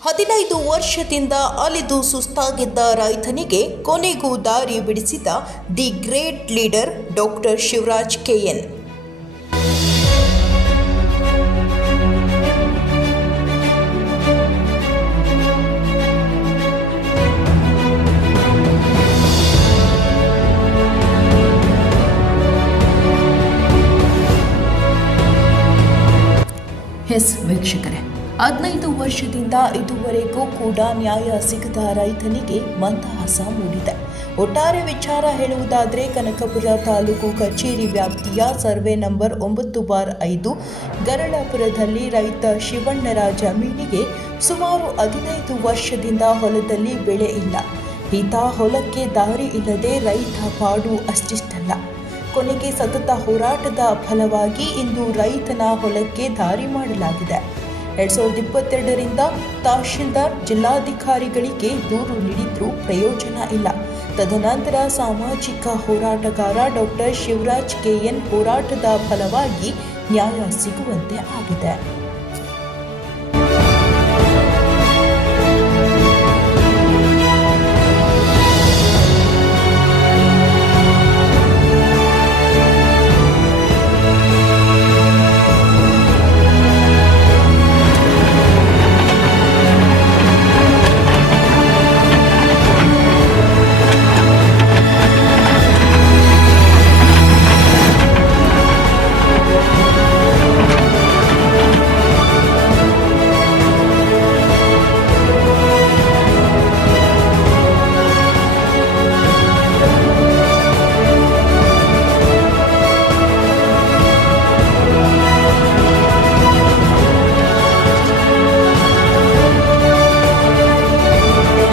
ಹದಿನೈದು ವರ್ಷದಿಂದ ಅಲಿದು ಸುಸ್ತಾಗಿದ್ದ ರೈತನಿಗೆ ಕೊನೆಗೂ ದಾರಿ ಬಿಡಿಸಿದ the great leader doctor Shivraj K. N ವೀಕ್ಷಕರೇ ಹದಿನೈದು ವರ್ಷದಿಂದ ಇದುವರೆಗೂ ಕೂಡ ನ್ಯಾಯ ಸಿಗದ ರೈತನಿಗೆ ಮಂದಹಾಸ ಮೂಡಿದೆ. ಒಟ್ಟಾರೆ ವಿಚಾರ ಹೇಳುವುದಾದರೆ, ಕನಕಪುರ ತಾಲೂಕು ಕಚೇರಿ ವ್ಯಾಪ್ತಿಯ ಸರ್ವೆ ನಂಬರ್ ಒಂಬತ್ತು ಬಾರ್ ಐದು, ಗರಳಪುರದಲ್ಲಿ ರೈತ ಶಿವಣ್ಣರ ಜಮೀನಿಗೆ ಸುಮಾರು ಹದಿನೈದು ವರ್ಷದಿಂದ ಹೊಲದಲ್ಲಿ ಬೆಳೆ ಇಲ್ಲ. ಈತ ಹೊಲಕ್ಕೆ ದಾರಿ ಇಲ್ಲದೆ ರೈತ ಪಾಡು ಅಷ್ಟಿಷ್ಟಲ್ಲ. ಕೊನೆಗೆ ಸತತ ಹೋರಾಟದ ಫಲವಾಗಿ ಇಂದು ರೈತನ ಹೊಲಕ್ಕೆ ದಾರಿ ಮಾಡಲಾಗಿದೆ. ಎರಡ್ ಸಾವಿರದ ಇಪ್ಪತ್ತೆರಡರಿಂದ ತಹಶೀಲ್ದಾರ್ ಜಿಲ್ಲಾಧಿಕಾರಿಗಳಿಗೆ ದೂರು ನೀಡಿದ್ರೂ ಪ್ರಯೋಜನ ಇಲ್ಲ. ತದನಂತರ ಸಾಮಾಜಿಕ ಹೋರಾಟಗಾರ ಡಾಕ್ಟರ್ ಶಿವರಾಜ್ ಕೆಎನ್ ಹೋರಾಟದ ಫಲವಾಗಿ ನ್ಯಾಯ ಸಿಗುವಂತೆ ಆಗಿದೆ.